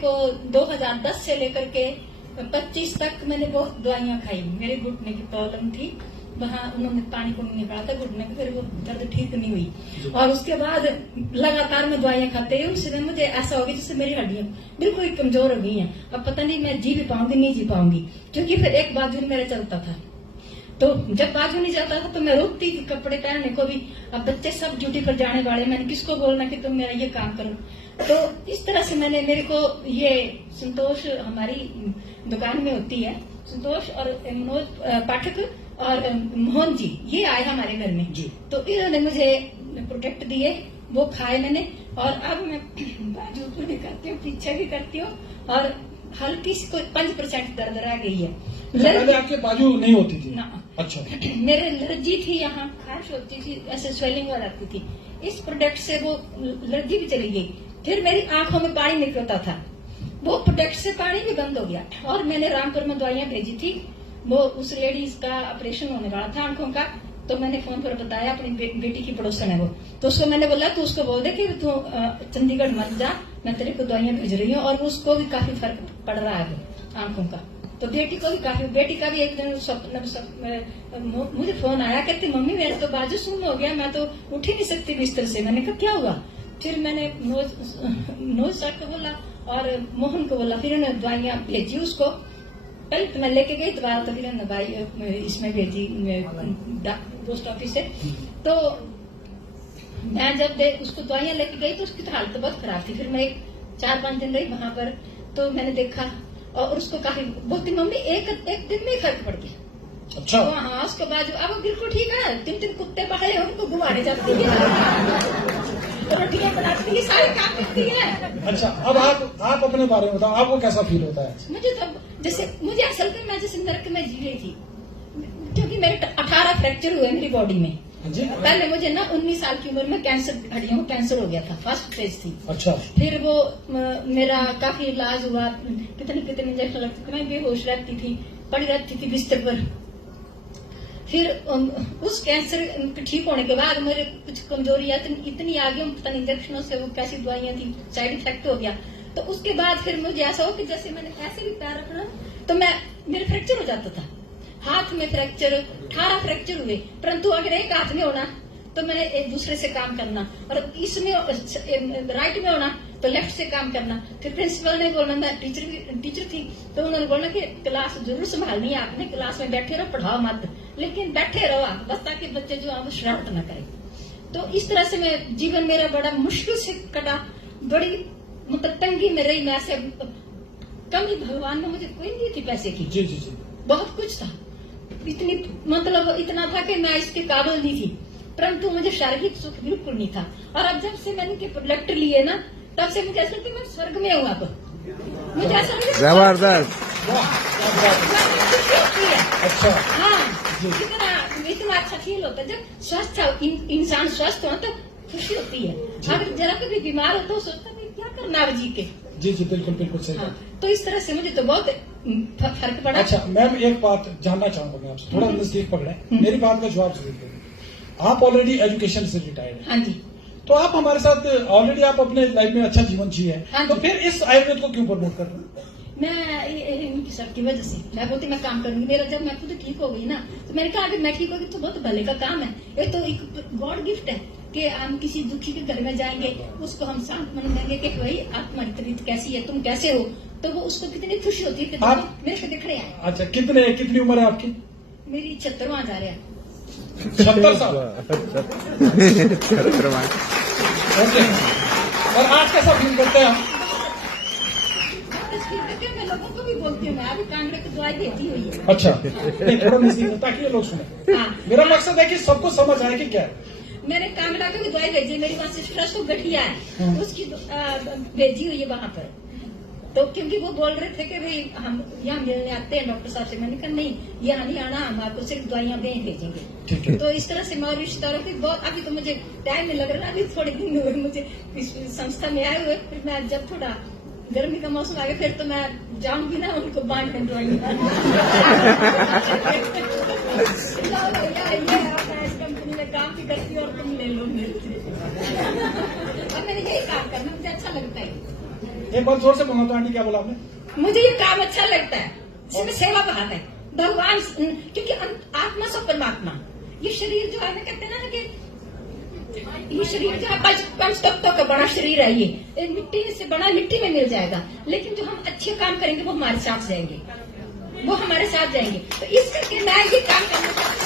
को 2010 से लेकर के 25 तक मैंने बहुत दवाइयां खाई। मेरे घुटने की प्रॉब्लम थी, वहाँ उन्होंने पानी को नहीं निकाला था घुटने को, फिर वो दर्द ठीक नहीं हुई। और उसके बाद लगातार मैं दवाइयां खाते हुई उससे मुझे ऐसा हो गया जैसे मेरी हड्डियां बिल्कुल ही कमजोर हो गई हैं। अब पता नहीं मैं जी भी पाऊंगी नहीं जी पाऊंगी, क्योंकि फिर एक बाजू मेरा चलता था। तो जब बाजू नहीं जाता था तो मैं रोकती थी कपड़े पहनने को भी। अब बच्चे सब ड्यूटी पर जाने वाले, मैंने किसको बोलना कि तुम मेरा ये काम करो। तो इस तरह से मेरे को ये संतोष हमारी दुकान में होती है, संतोष और मनोज पाठक और मोहन जी, ये आए हमारे घर में जी। तो इन्होंने मुझे प्रोडक्ट दिए, वो खाए मैंने, और अब मैं बाजू भी करती हूँ, पीछे भी करती हूँ, और हल्की सी 5% दर्द रह गई है। पहले आपके बाजू नहीं होती थी ना। अच्छा। मेरे एलर्जी थी, यहाँ खारिश होती थी, ऐसे स्वेलिंग हो जाती थी। इस प्रोडक्ट से वो एलर्जी भी चली गई। फिर मेरी आंखों में पानी निकलता था, वो प्रोडक्ट से पानी भी बंद हो गया। और मैंने रामपुर में दवाइयां भेजी थी, वो उस लेडीज का ऑपरेशन होने वाला था आंखों का। तो मैंने फोन पर बताया, अपनी बेटी की पड़ोसन है वो, तो उसको मैंने बोला तू उसको बोल दे कि तू चंडीगढ़ मत जा, मैं तेरे को दवाइयां भेज रही हूँ। और उसको भी काफी फर्क पड़ रहा है आंखों का। तो बेटी को भी काफी, बेटी का भी एक दिन स्वप्न मुझे फोन आया, कहती मम्मी मेरे तो बाजू सुन्न हो गया, मैं तो उठ ही नहीं सकती बिस्तर से। मैंने कहा क्या हुआ? फिर मैंने नोज सर को बोला और मोहन को बोला, फिर उन्होंने दवाइयां भेजी उसको। पहले तो मैं लेके गई दवा, तो फिर दवाई इसमें भेजी पोस्ट ऑफिस से। तो मैं जब उसको दवाइयां लेके गई तो उसकी तो हालत बहुत खराब थी। फिर मैं 4-5 दिन रही वहां पर, तो मैंने देखा और उसको काफी बोलती मम्मी एक दिन में फर्क पड़ गया। अच्छा। तो हाँ, उसके बाद अब वो बिल्कुल ठीक है। 3 कुत्ते पकड़े उनको घुमाने जाती है, रोटियां बनाती है, सारे काम करती है। अच्छा, अब आप अपने बारे में बताओ, आपको कैसा फील होता है? मुझे तो जैसे मुझे असल में मैं जैसे नर्क में जी रही थी, क्योंकि मेरे 18 फ्रैक्चर हुए मेरी बॉडी में। जी। पहले मुझे ना 19 साल की उम्र में कैंसर, हड्डियों में कैंसर हो गया था, फर्स्ट फेज थी। अच्छा। फिर वो मेरा काफी इलाज हुआ, कितने इंजेक्शन लगते थे, मैं बेहोश रहती थी, पड़ी रहती थी बिस्तर पर। फिर उस कैंसर ठीक होने के बाद मेरे कुछ कमजोरियां इतनी आ गई, पता नहीं इंजेक्शनों से वो कैसी दवाइयां थी, साइड इफेक्ट हो गया। तो उसके बाद फिर मुझे ऐसा हो कि जैसे मैंने ऐसे भी पैर रखना तो मेरे फ्रैक्चर हो जाता था। हाथ में फ्रैक्चर, 18 फ्रैक्चर हुए, परंतु अगर एक हाथ में होना तो मैंने एक दूसरे से काम करना, और इसमें राइट में होना तो लेफ्ट से काम करना। फिर प्रिंसिपल ने बोलना, मैं टीचर थी, तो उन्होंने बोलना कि क्लास जरूर संभालनी है आपने, क्लास में बैठे रहो, पढ़ाओ मत, लेकिन बैठे रहो आप बस, ताकि बच्चे जो आप शरारत न करें। तो इस तरह से मैं जीवन मेरा बड़ा मुश्किल से कटा, बड़ी मतलब तंगी में रही। मैं ऐसे कमी भगवान ने मुझे कोई नहीं थी पैसे की, जी जी जी, बहुत कुछ था, इतनी मतलब इतना था कि मैं इसके काबिल नहीं थी, परंतु मुझे शारीरिक सुख बिल्कुल नहीं था। और अब जब से मैंने के प्रोडक्ट लिए ना, तब से मुझे ऐसा लगता है मैं स्वर्ग में हूँ। अब मुझे ऐसा लगता है जबरदस्त। अच्छा। हाँ, इतना अच्छा फील होता है जब स्वस्थ इंसान स्वस्थ हो तो खुशी होती है। अगर जरा कभी बीमार हो तो सोचता है क्या करना अब जी के। जी जी, बिल्कुल बिल्कुल सही। हाँ, तो इस तरह से मुझे तो बहुत फर्क पड़ा। अच्छा मैम, एक बात जानना चाहूंगा मैं आपसे, थोड़ा नजदीक पकड़े, मेरी बात का जवाब जरूर दें। आप ऑलरेडी एजुकेशन से रिटायर्ड हैं। हाँ जी। तो आप हमारे साथ ऑलरेडी आप अपने लाइफ में अच्छा जीवन जिए हैं। हाँ तो जी। फिर इस आयुर्वेद को क्यों प्रमोट कर रहे हैं? मैं इनकी सबकी वजह से मैं बोलती मैं काम करूंगी। मेरा जब मैं खुद ठीक हो गई ना, तो मैंने कहा अगर मैं ठीक होगी तो बहुत भले का काम है। ये तो एक गॉड गिफ्ट है कि हम किसी दुखी के घर में जाएंगे, उसको हम सांत्वना देंगे कि भाई आप तुम्हारी तबीयत कैसी है, तुम कैसे हो, तो वो उसको कितनी खुशी होती है कि मेरे को दिख रहे हैं। अच्छा, कितनी उम्र है आपकी? मेरी 76वां जा रहा है। 76 साल। ओके, और आज कैसा फील करते हैं आप? मैं लोगों को भी बोलती हूँ, मैं अभी कांगड़े की दवाई देती हुई है। अच्छा, नहीं थोड़ा नजदीक ताकि ये लोग सुने। हाँ। मेरा मकसद है कि सबको समझ आए कि क्या है। मैंने कांगड़ा की भी दवाई भेजी, मेरी वहाँ सिस्टर को गठिया है, उसकी भेजी हुई है वहाँ पर। तो क्योंकि वो बोल रहे थे कि भाई हम यहाँ मिलने आते हैं डॉक्टर साहब से, मैंने कहा नहीं यहाँ नहीं आना, हम आपको सिर्फ दवाइयाँ भेजेंगे। तो इस तरह से मैं रिश्तेदारों की बहुत, अभी तो मुझे टाइम नहीं लग रहा, अभी थोड़े दिन हुए मुझे इस संस्था में आए हुए। फिर मैं जब थोड़ा गर्मी का मौसम आ गया फिर तो मैं जाऊंगी ना उनको बांटने दवाइयाँ। इस कंपनी में काम भी करती हूँ और तुम ले लो मेरे से। अब मैंने यही काम करना, मुझे अच्छा लगता है। एक बार जोर से बोलना तो आंटी, क्या बोला आपने? मुझे ये काम अच्छा लगता है, इसमें सेवा भाव है। भगवान, क्योंकि आत्मा सब परमात्मा, ये शरीर जो है ना, कहते हैं ना कि ये शरीर जो है पंच तत्वों का बड़ा शरीर है, ये मिट्टी से बना, मिट्टी में मिल जाएगा। लेकिन जो हम अच्छे काम करेंगे वो हमारे साथ जाएंगे, वो हमारे साथ जाएंगे। तो इस करके मैं ये काम करना चाहती हूँ।